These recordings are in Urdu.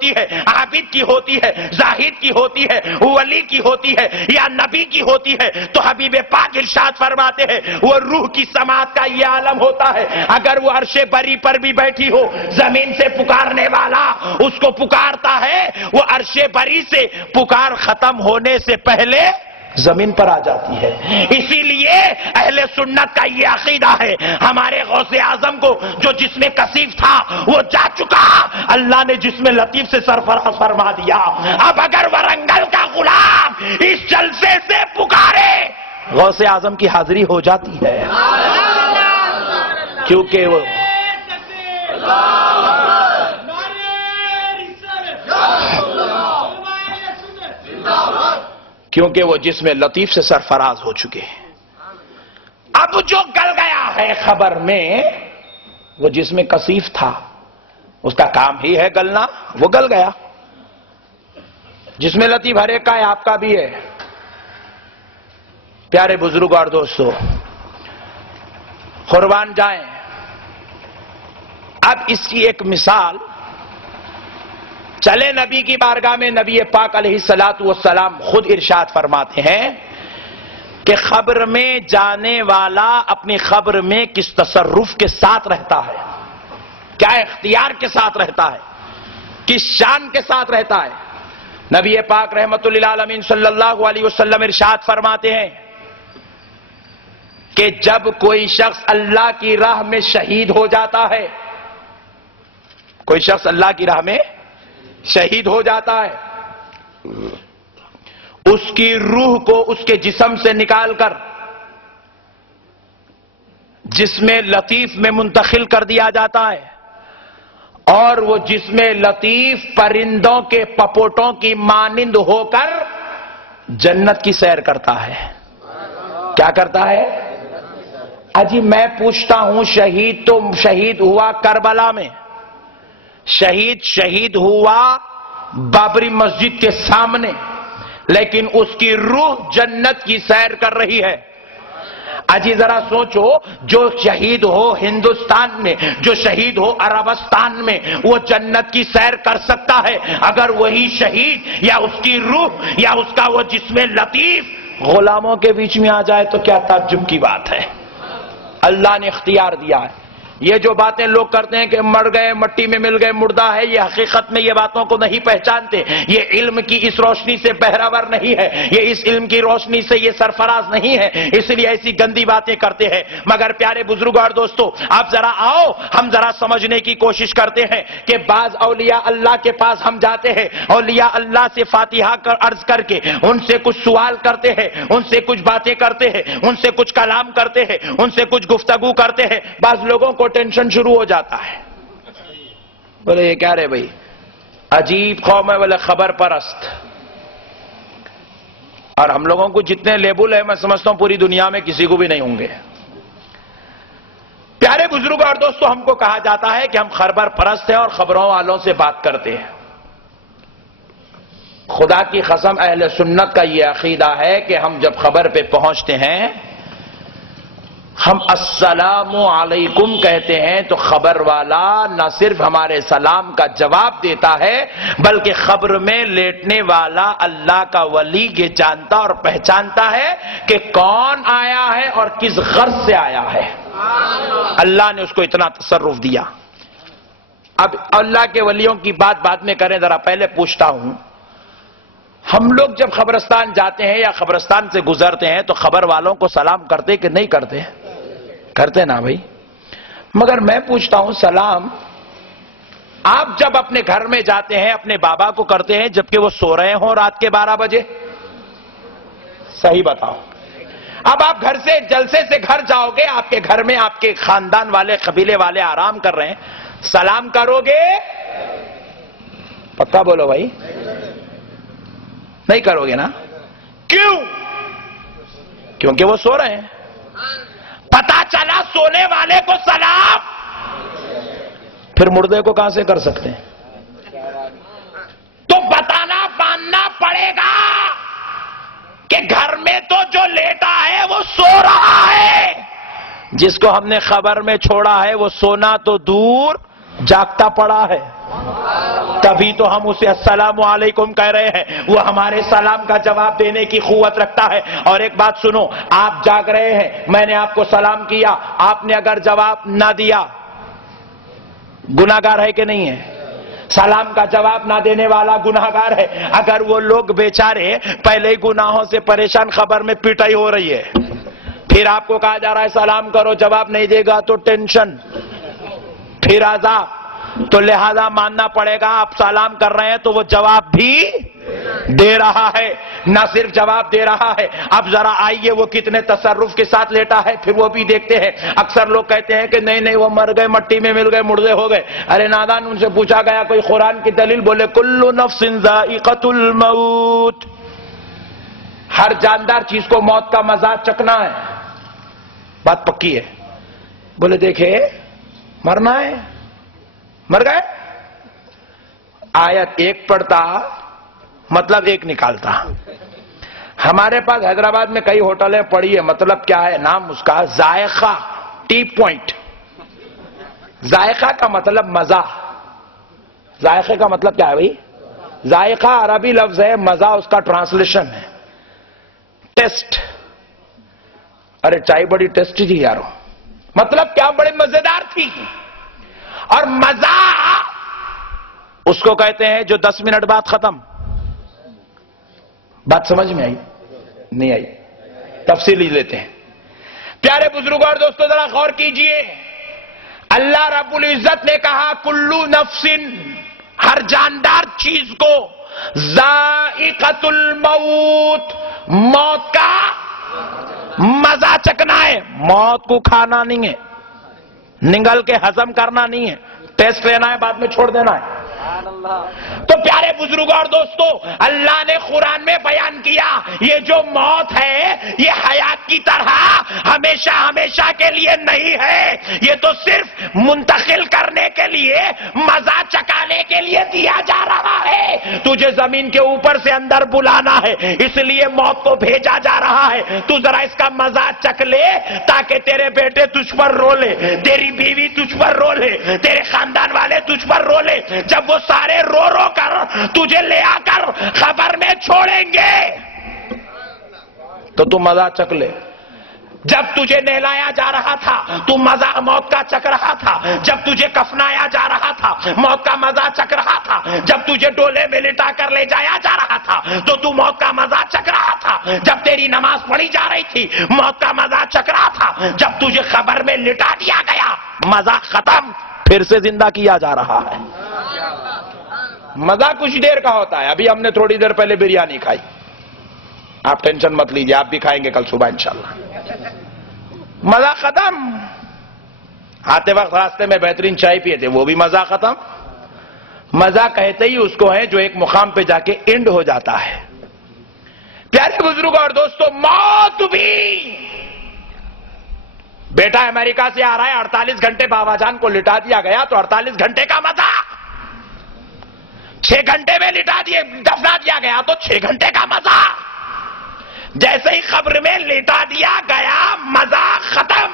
ہوتی ہے، عابد کی ہوتی ہے، زاہد کی ہوتی ہے، ولی کی ہوتی ہے یا نبی کی ہوتی ہے، تو حبیب پاک ارشاد فرماتے ہیں وہ روح کی سماعت کا یہ عالم ہوتا ہے، اگر وہ عرش بری پر بھی بیٹھی ہو، زمین سے پکارنے والا اس کو پکارتا ہے، وہ عرش بری سے پکار ختم ہونے سے پہلے زمین پر آ جاتی ہے۔ اسی لیے اہل سنت کا یہ عقیدہ ہے، ہمارے غوث اعظم کو جو جسم کثیف تھا وہ جا چکا، اللہ نے جسم لطیف سے سرفراز فرما دیا۔ اب اگر ورنگل کا غلام اس جلسے سے پکارے، غوث اعظم کی حاضری ہو جاتی ہے، کیونکہ وہ جسم لطیف سے سرفراز ہو چکے ہیں۔ اب جو گل گیا ہے خبر میں، وہ جسم کثیف تھا، اس کا کام ہی ہے گلنا، وہ گل گیا۔ جسم لطیف ہر ایک کا ہے، آپ کا بھی ہے۔ پیارے بزرگ اور دوستو، قربان جائیں، اب اس کی ایک مثال چلے نبی کی بارگاہ میں، نبی پاک علیہ الصلوۃ والسلام خود ارشاد فرماتے ہیں کہ قبر میں جانے والا اپنی قبر میں کس تصرف کے ساتھ رہتا ہے، کیا اختیار کے ساتھ رہتا ہے، کس شان کے ساتھ رہتا ہے۔ نبی پاک رحمت للعالمین صلی اللہ علیہ وسلم ارشاد فرماتے ہیں کہ جب کوئی شخص اللہ کی راہ میں شہید ہو جاتا ہے، کوئی شخص اللہ کی راہ میں شہید ہو جاتا ہے، اس کی روح کو اس کے جسم سے نکال کر جسم لطیف میں منتقل کر دیا جاتا ہے، اور وہ جسم لطیف پرندوں کے پپوٹوں کی مانند ہو کر جنت کی سیر کرتا ہے۔ کیا کرتا ہے؟ اجی میں پوچھتا ہوں، شہید تو شہید ہوا کربلا میں، شہید ہوا بابری مسجد کے سامنے، لیکن اس کی روح جنت کی سیر کر رہی ہے۔ اجی ذرا سوچو، جو شہید ہو ہندوستان میں، جو شہید ہو عربستان میں، وہ جنت کی سیر کر سکتا ہے، اگر وہی شہید یا اس کی روح یا اس کا وہ جسم لطیف غلاموں کے بیچ میں آ جائے تو کیا تعجب کی بات ہے۔ اللہ نے اختیار دیا ہے۔ یہ جو باتیں لوگ کرتے ہیں کہ مر گئے، مٹی میں مل گئے، مردہ ہے، یہ حقیقت میں یہ باتوں کو نہیں پہچانتے، یہ علم کی اس روشنی سے بہراور نہیں ہے، یہ اس علم کی روشنی سے یہ سرفراز نہیں ہے، اس لیے ایسی گندی باتیں کرتے ہیں۔ مگر پیارے بزرگ اور دوستو، آپ ذرا آؤ، ہم ذرا سمجھنے کی کوشش کرتے ہیں کہ بعض اولیاء اللہ کے پاس ہم جاتے ہیں، اولیاء اللہ سے فاتحہ عرض کر کے ان سے کچھ سوال کرتے ہیں، ان سے کچھ باتیں کرتے ہیں، ان سے کچھ کلام کرتے ہیں، ان سے کچھ گفتگو کرتے ہیں، بعض لوگوں کو ٹینشن شروع ہو جاتا ہے، بولے یہ کیا رہے بھائی، عجیب قوم ہے، بولے خبر پرست۔ اور ہم لوگوں کو جتنے لیبل ہے میں سمجھتا ہوں پوری دنیا میں کسی کو بھی نہیں ہوں گے۔ پیارے بزرگ اور دوستو، ہم کو کہا جاتا ہے کہ ہم خبر پرست ہیں اور خبروں والوں سے بات کرتے ہیں۔ خدا کی قسم، اہل سنت کا یہ عقیدہ ہے کہ ہم جب خبر پہ پہنچتے ہیں، ہم السلام علیکم کہتے ہیں تو خبر والا نہ صرف ہمارے سلام کا جواب دیتا ہے، بلکہ خبر میں لیٹنے والا اللہ کا ولی یہ جانتا اور پہچانتا ہے کہ کون آیا ہے اور کس غرض سے آیا ہے۔ اللہ نے اس کو اتنا تصرف دیا۔ اب اللہ کے ولیوں کی بات بعد میں کریں، ذرا پہلے پوچھتا ہوں، ہم لوگ جب قبرستان جاتے ہیں یا قبرستان سے گزرتے ہیں تو خبر والوں کو سلام کرتے کہ نہیں کرتے؟ کرتے نا بھائی۔ مگر میں پوچھتا ہوں، سلام آپ جب اپنے گھر میں جاتے ہیں اپنے بابا کو کرتے ہیں جبکہ وہ سو رہے ہوں رات کے 12 بجے؟ صحیح بتاؤ۔ اب آپ گھر سے جلسے سے گھر جاؤ گے، آپ کے گھر میں آپ کے خاندان والے قبیلے والے آرام کر رہے ہیں، سلام کرو گے؟ پکا بولو بھائی، نہیں کرو گے نا؟ کیوں؟ کیونکہ وہ سو رہے ہیں۔ پتا چلا سونے والے کو سلام، پھر مردے کو کہاں سے کر سکتے ہیں؟ تو بتانا باندھنا پڑے گا کہ گھر میں تو جو لیٹا ہے وہ سو رہا ہے، جس کو ہم نے خبر میں چھوڑا ہے وہ سونا تو دور جاگتا پڑا ہے۔ تبھی تو ہم اسے السلام علیکم کہہ رہے ہیں، وہ ہمارے سلام کا جواب دینے کی قوت رکھتا ہے۔ اور ایک بات سنو، آپ جاگ رہے ہیں، میں نے آپ کو سلام کیا، آپ نے اگر جواب نہ دیا، گناہگار ہے کہ نہیں ہے؟ سلام کا جواب نہ دینے والا گناہگار ہے۔ اگر وہ لوگ بیچارے پہلے ہی گناہوں سے پریشان، خبر میں پٹائی ہو رہی ہے، پھر آپ کو کہا جا رہا ہے سلام کرو، جواب نہیں دے گا تو ٹینشن، پھر عذاب، تو لہذا ماننا پڑے گا آپ سلام کر رہے ہیں تو وہ جواب بھی دے رہا ہے، نہ صرف جواب دے رہا ہے۔ اب ذرا آئیے وہ کتنے تصرف کے ساتھ لیٹا ہے، پھر وہ بھی دیکھتے ہیں۔ اکثر لوگ کہتے ہیں کہ نہیں وہ مر گئے، مٹی میں مل گئے، مردے ہو گئے۔ ارے نادان، ان سے پوچھا گیا کوئی قرآن کی دلیل، بولے کل نفس ذائقۃ الموت، ہر جاندار چیز کو موت کا مزہ چکھنا ہے، بات پکی ہے۔ بولے دیکھے مرنا ہے، مر گئے، آیت ایک پڑھتا مطلب ایک نکالتا۔ ہمارے پاس حیدرآباد میں کئی ہوٹلیں پڑی ہے، مطلب کیا ہے نام اس کا؟ ذائقہ ٹی پوائنٹ۔ ذائقہ کا مطلب مزہ، ذائقے کا مطلب کیا ہے بھائی؟ ذائقہ عربی لفظ ہے، مزہ اس کا ٹرانسلیشن ہے، ٹیسٹ۔ ارے چائے بڑی ٹیسٹی تھی یارو، مطلب کیا بڑی مزیدار تھی۔ اور مزہ اس کو کہتے ہیں جو 10 منٹ بعد ختم۔ بات سمجھ میں آئی؟ نہیں آئی؟ تفصیلی لیتے ہیں۔ پیارے بزرگوں اور دوستوں ذرا غور کیجئے، اللہ رب العزت نے کہا کلو نفسن، ہر جاندار چیز کو، ذائقۃ الموت، موت کا مزہ چکھنا ہے، موت کو کھانا نہیں ہے، نگل کے ہضم کرنا نہیں ہے، ٹیسٹ لینا ہے بعد میں چھوڑ دینا ہے۔ تو پیارے بزرگوں اور دوستو، اللہ نے قرآن میں بیان کیا یہ جو موت ہے یہ حیات کی طرح ہمیشہ ہمیشہ کے لیے نہیں ہے، یہ تو صرف منتقل کرنے کے لیے، مزہ چکانے کے لیے دیا جا رہا ہے۔ تجھے زمین کے اوپر سے اندر بلانا ہے، اس لیے موت کو بھیجا جا رہا ہے۔ تو ذرا اس کا مزہ چکھ لے تاکہ تیرے بیٹے تجھ پر رو لے، تیری بیوی تجھ پر رو لے، تیرے خاندان والے تجھ پر رو لے۔ جب وہ سارے رو رو کر تجھے لے آ کر قبر میں چھوڑیں گے تو مزہ چکھ لے۔ جب تجھے نہلایا جا رہا تھا تو مزہ موت کا چکھ رہا تھا، جب تجھے کفنایا جا رہا تھا موت کا مزہ چکھ رہا تھا، جب تجھے ڈولے میں لٹا کر لے جایا جا رہا تھا تو موت کا مزہ چکھ رہا تھا، جب تیری نماز پڑھی جا رہی تھی موت کا مزہ چکھ رہا تھا، جب تجھے قبر میں لٹا دیا گیا مزہ ختم، پھر سے زندہ کیا جا رہا ہے۔ مزہ کچھ دیر کا ہوتا ہے۔ ابھی ہم نے تھوڑی دیر پہلے بریانی کھائی، آپ ٹینشن مت لیجئے، آپ بھی کھائیں گے کل صبح انشاءاللہ۔ مزہ ختم، آتے وقت راستے میں بہترین چائے پیے تھے، وہ بھی مزہ ختم۔ مزہ کہتے ہی اس کو ہے جو ایک مقام پہ جا کے اینڈ ہو جاتا ہے۔ پیارے بزرگوں اور دوستو، موت بھی، بیٹا امریکہ سے آ رہا ہے، 48 گھنٹے بابا جان کو لٹا دیا گیا تو 48 گھنٹے کا مزہ، 6 گھنٹے میں لٹا دیے دفنا دیا گیا تو 6 گھنٹے کا مزہ، جیسے ہی قبر میں لٹا دیا گیا مزہ ختم،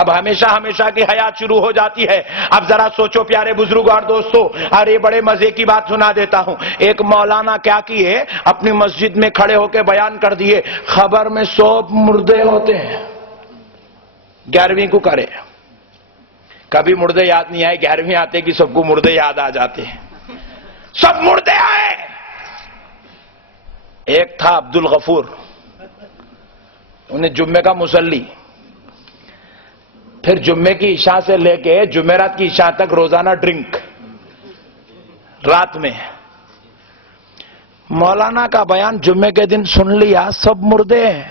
اب ہمیشہ ہمیشہ کی حیات شروع ہو جاتی ہے۔ اب ذرا سوچو پیارے بزرگوں اور دوستو، ارے بڑے مزے کی بات سنا دیتا ہوں۔ ایک مولانا کیا کیے، اپنی مسجد میں کھڑے ہو کے بیان کر دیے خبر میں 100 مردے ہوتے ہیں، 11ویں کو کرے، کبھی مردے یاد نہیں آئے، 11ویں آتے کہ سب کو مردے یاد آ جاتے ہیں، سب مردے آئے۔ ایک تھا عبد الغفور، انہیں جمعے کا مصلی، پھر جمعے کی عشاء سے لے کے جمعرات کی عشاء تک روزانہ ڈرنک، رات میں۔ مولانا کا بیان جمعے کے دن سن لیا، سب مردے ہیں،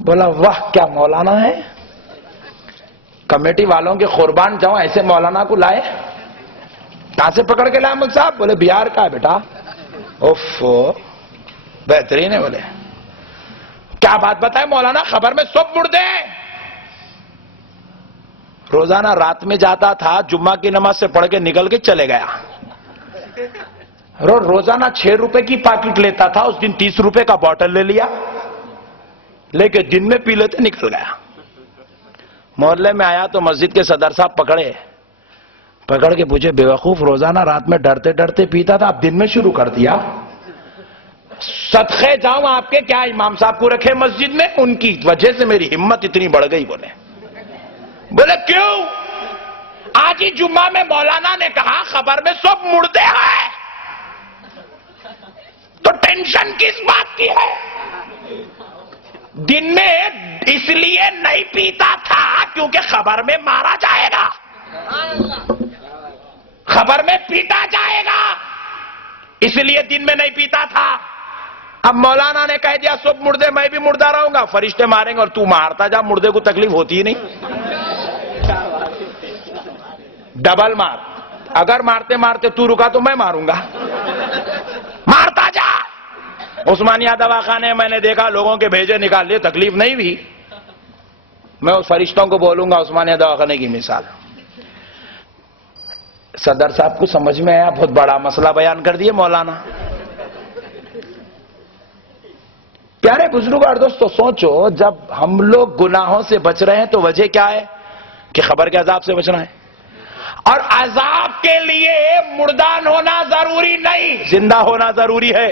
بولا واہ کیا مولانا ہے، کمیٹی والوں کے قربان جاؤں، ایسے مولانا کو لائے، کہاں سے پکڑ کے لائے مل صاحب؟ بولے بہار کا ہے بیٹا۔ اوف، بہترین ہے، بولے کیا بات بتائے مولانا، خبر میں سب مردے ہیں۔ روزانہ رات میں جاتا تھا، جمعہ کی نماز سے پڑھ کے نکل کے چلے گیا، روزانہ 6 روپے کی پاکٹ لیتا تھا، اس دن 30 روپے کا بوتل لے لیا، لے کے دن میں پی لیتے، نکل گیا۔ محلے میں آیا تو مسجد کے صدر صاحب پکڑے، پکڑ کے پوچھے بیوقوف روزانہ رات میں ڈرتے ڈرتے پیتا تھا، اب دن میں شروع کر دیا؟ صدقے جاؤں آپ کے، کیا امام صاحب کو رکھے مسجد میں؟ ان کی وجہ سے میری ہمت اتنی بڑھ گئی۔ بولے کیوں؟ آج ہی جمعہ میں مولانا نے کہا خبر میں سب مردے ہیں، تو ٹینشن کس بات کی ہے؟ دن میں اس لیے نہیں پیتا تھا کیونکہ خبر میں مارا جائے گا، خبر میں پیٹا جائے گا، اس لیے دن میں نہیں پیتا تھا۔ اب مولانا نے کہہ دیا سب مردے، میں بھی مردہ رہوں گا، فرشتے ماریں گے اور تو مارتا جا، مردے کو تکلیف ہوتی ہی نہیں۔ ڈبل مار، اگر مارتے مارتے تو رکا تو میں ماروں گا، مارتا جا۔ عثمانیہ دواخانے میں نے دیکھا لوگوں کے بھیجے نکال لیے، تکلیف نہیں بھی۔ میں اس فرشتوں کو بولوں گا عثمانیہ دواخانے کی مثال۔ صدر صاحب کو سمجھ میں آیا، بہت بڑا مسئلہ بیان کر دیے مولانا۔ پیارے بزرگوں اور دوستو، سوچو جب ہم لوگ گناہوں سے بچ رہے ہیں تو وجہ کیا ہے؟ کہ خبر کے عذاب سے بچنا ہے، اور عذاب کے لیے مردان ہونا ضروری نہیں، زندہ ہونا ضروری ہے۔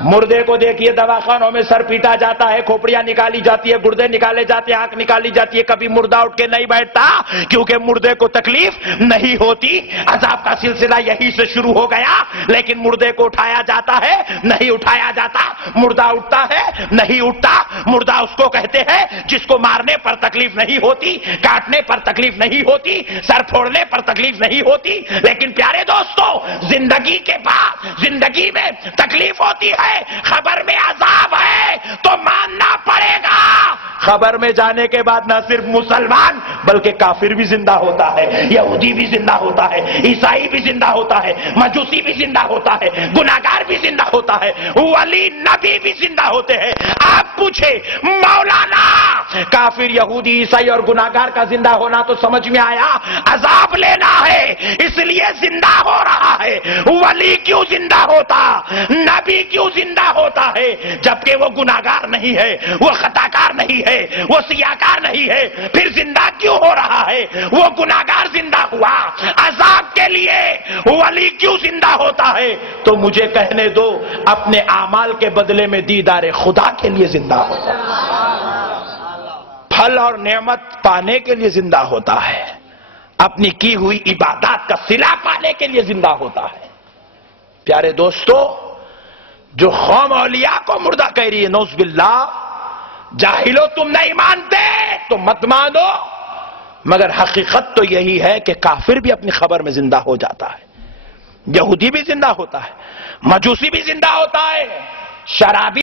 مردے کو دیکھیے دواخانوں میں سر پیٹا جاتا ہے، کھوپڑیاں نکالی جاتی ہے، گردے نکالے جاتے ہیں، آنکھ نکالی جاتی ہے، کبھی مردہ اٹھ کے نہیں بیٹھتا کیونکہ مردے کو تکلیف نہیں ہوتی۔ عذاب کا سلسلہ یہی سے شروع ہو گیا، لیکن مردے کو اٹھایا جاتا ہے نہیں اٹھایا جاتا، مردہ اٹھتا ہے نہیں اٹھتا۔ مردہ اس کو کہتے ہیں جس کو مارنے پر تکلیف نہیں ہوتی، کاٹنے پر تکلیف نہیں ہوتی، سر پھوڑنے پر تکلیف نہیں ہوتی۔ لیکن پیارے دوستو، زندگی کے بعد زندگی میں تکلیف ہوتی ہے، خبر میں عذاب ہے تو ماننا پڑے گا۔ خبر میں جانے کے بعد نہ صرف مسلمان بلکہ کافر بھی زندہ ہوتا ہے، یہودی بھی زندہ ہوتا ہے، عیسائی بھی زندہ ہوتا ہے، مجوسی بھی زندہ ہوتا ہے، گناہگار بھی زندہ ہوتا ہے، ولی نبی بھی زندہ ہوتے ہیں۔ آپ پوچھے مولانا، کافر یہودی عیسائی اور گناہگار کا زندہ ہونا تو سمجھ میں آیا، عذاب لینا ہے اس لیے زندہ ہو رہا ہے۔ ولی کیوں زندہ ہوتا، نبی کیوں زندہ ہوتا ہے جبکہ وہ گناہگار نہیں ہے، وہ خطاکار نہیں ہے، وہ سیاکار نہیں ہے؟ پھر زندہ کیوں ہو رہا ہے؟ وہ گناہگار زندہ ہوا عذاب کے لیے، ولی کیوں زندہ ہوتا ہے؟ تو مجھے کہنے دو، اپنے اعمال کے بدلے میں دیدار خدا کے لیے زندہ ہوتا ہے، پھل اور نعمت پانے کے لیے زندہ ہوتا ہے، اپنی کی ہوئی عبادات کا صلہ پانے کے لیے زندہ ہوتا ہے۔ پیارے دوستو، جو قوم اولیاء کو مردہ کہہ رہی ہے، نعوذ باللہ، جاہلو تم نہیں مانتے تو مت مانو، مگر حقیقت تو یہی ہے کہ کافر بھی اپنی خبر میں زندہ ہو جاتا ہے، یہودی بھی زندہ ہوتا ہے، مجوسی بھی زندہ ہوتا ہے، شرابی